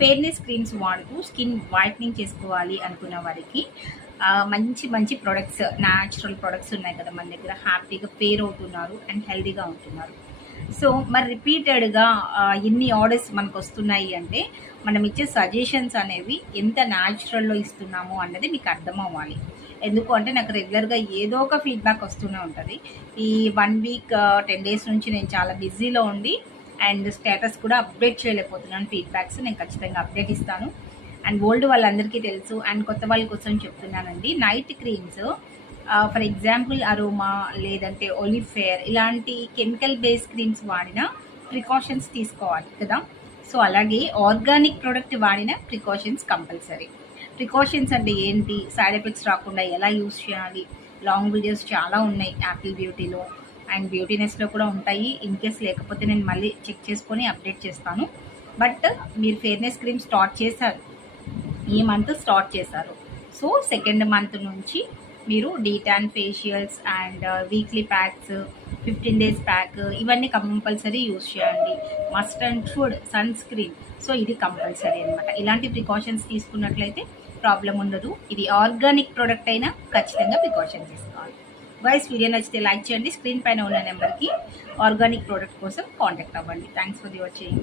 Fairness creams వాడుతూ skin whitening చేసుకోవాలి అనుకున్న వారికి మంచి మంచి ప్రొడక్ట్స్, న్యాచురల్ ప్రొడక్ట్స్ ఉన్నాయి కదా మన దగ్గర. హ్యాపీగా ఫెయిర్ అవుతున్నారు అండ్ హెల్తీగా ఉంటున్నారు. సో మరి రిపీటెడ్గా ఇన్ని ఆర్డర్స్ మనకు వస్తున్నాయి అంటే మనం ఇచ్చే సజెషన్స్ అనేవి ఎంత న్యాచురల్లో ఇస్తున్నాము అన్నది మీకు అర్థం అవ్వాలి. ఎందుకు అంటే నాకు రెగ్యులర్గా ఏదో ఒక ఫీడ్బ్యాక్ వస్తూనే ఉంటుంది. ఈ 1 వీక్ 10 డేస్ నుంచి నేను చాలా బిజీలో ఉండి అండ్ స్టేటస్ కూడా అప్డేట్ చేయలేకపోతున్నాను. ఫీడ్బ్యాక్స్ నేను ఖచ్చితంగా అప్డేట్ ఇస్తాను. అండ్ ఓల్డ్ వాళ్ళందరికీ తెలుసు అండ్ కొత్త వాళ్ళ కోసం చెప్తున్నానండి. Night creams for example aroma లేదంటే ఒలిఫేర్ ఇలాంటి కెమికల్ బేస్డ్ క్రీమ్స్ వాడిన ప్రికాషన్స్ తీసుకోవాలి కదా. సో అలాగే ఆర్గానిక్ ప్రోడక్ట్ వాడిన ప్రికాషన్స్ కంపల్సరీ. ప్రికాషన్స్ అంటే ఏంటి, సైడ్ ఎఫెక్ట్స్ రాకుండా ఎలా యూస్ చేయాలి, లాంగ్ వీడియోస్ చాలా ఉన్నాయి యాపిల్ బ్యూటీలో అండ్ బ్యూటీనెస్లో కూడా ఉంటాయి. ఇన్ కేస్ లేకపోతే నేను మళ్ళీ చెక్ చేసుకొని అప్డేట్ చేస్తాను. బట్ మీరు ఫెయిర్నెస్ క్రీమ్ స్టార్ట్ చేశారు, ఈ మంత్ స్టార్ట్ చేశారు. సో సెకండ్ మంత్ నుంచి మీరు detan facials and weekly packs, 15 days pack ఇవన్నీ కంపల్సరీ యూస్ చేయండి. Must and should sunscreen. So ఇది కంపల్సరీ అనమాట. ఇలాంటి ప్రికాషన్స్ తీసుకున్నట్లయితే ప్రాబ్లం ఉండదు. ఇది ఆర్గానిక్ ప్రోడక్ట్ అయినా ఖచ్చితంగా ప్రికాషన్ తీసుకోవాలి. గైస్ వీడియో నచ్చితే లైక్ చేయండి. స్క్రీన్ పైన ఉన్న నెంబర్కి ఆర్గానిక్ ప్రోడక్ట్ కోసం కాంటాక్ట్ అవ్వండి. Thanks for the watching.